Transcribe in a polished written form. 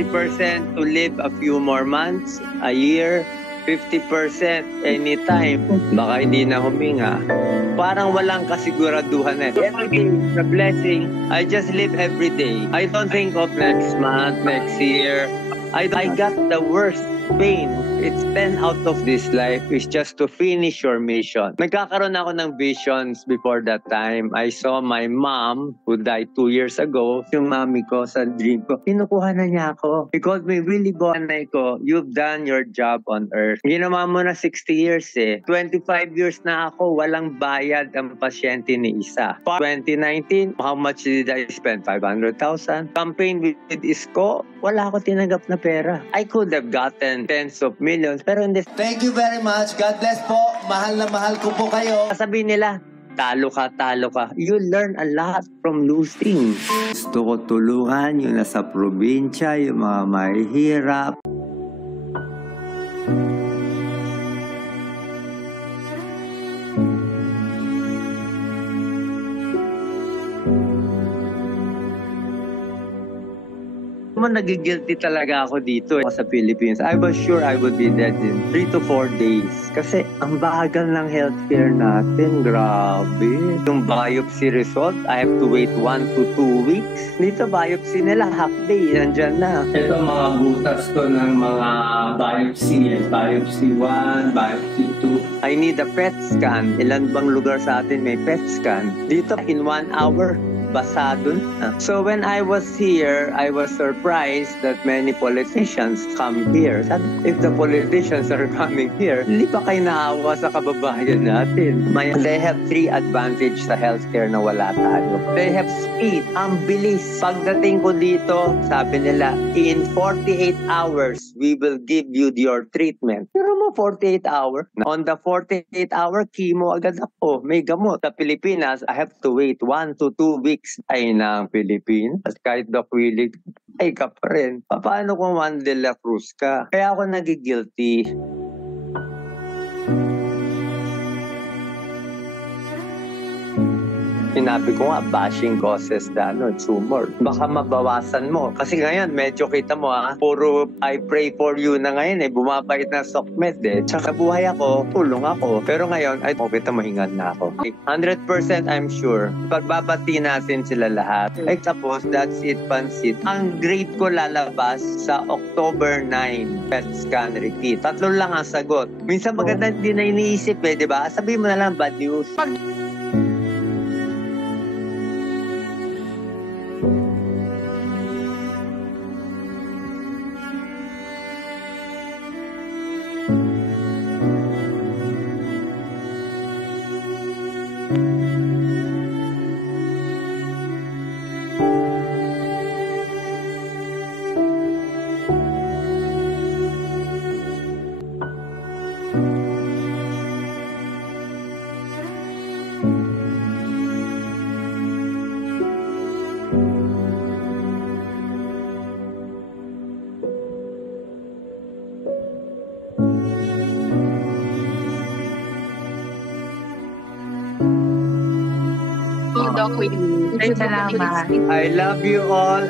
50% to live a few more months, a year, 50% anytime. Baka hindi na huminga. Parang walang kasiguraduhan eh. Every day is a blessing. I just live every day. I don't think of next month, next year. I got the worst pain. It's 10 out of this life is just to finish your mission. Nagkakaroon ako ng visions before that time. I saw my mom who died 2 years ago. Yung mami ko sa dream ko, kinukuha na niya ako. He called me, Willie Bonay ko, you've done your job on earth. Ginawa mo na 60 years eh. 25 years na ako, walang bayad ang pasyente ni isa. 2019, how much did I spend? 500,000. Campaign with Isko, wala ako tinanggap na pera. I could have gotten tens of millions, pero hindi. Thank you very much. God bless po. Mahal na mahal ko po kayo. Sabihin nila, talo ka, talo ka. You learn a lot from losing. Gusto ko tulungan yung nasa probinsya, yung mga mahihirap. Nagigilty talaga ako dito sa Philippines. I was sure I would be dead in 3 to 4 days. Kasi ang bagal ng healthcare natin. Grabe. Yung biopsy result, I have to wait 1 to 2 weeks. Dito biopsy nila, half day. Nandyan na. Ito mga butas to ng mga biopsy. Biopsy 1, biopsy 2. I need a PET scan. Ilan bang lugar sa atin may PET scan? Dito, in 1 hour, basado na. So when I was here, I was surprised that many politicians come here. Sabi, if the politicians are coming here, hindi pa kayo naawa sa kababayan natin. They have 3 advantage sa healthcare na wala tayo. They have speed. Ang bilis. Pagdating ko dito, sabi nila, in 48 hours, we will give you your treatment. Pero mo 48 hours. On the 48-hour chemo, agad ako. May gamot. Sa Pilipinas, I have to wait 1 to 2 weeks. Ay na ang Pilipinas. Kahit Doc Willie, ay ka pa rin. Paano kung Juan de la Cruz ka? Kaya ako nagigilty. Sinabi ko nga, bashing causes the tumor. Baka mabawasan mo. Kasi ngayon, medyo kita mo puro I pray for you na ngayon bumabait na SOCMED Tsaka buhay ako, tulong ako. Pero ngayon, ay kita mahingan na ako. 100% I'm sure, pagbabati natin sila lahat. Ay tapos, that's it, pansit. Ang grade ko lalabas sa October 9, PET scan repeat. 3 lang ang sagot. Minsan maganda din na iniisip di ba? Sabihin mo na lang bad news. Doc Willie. Salamat. I love you all.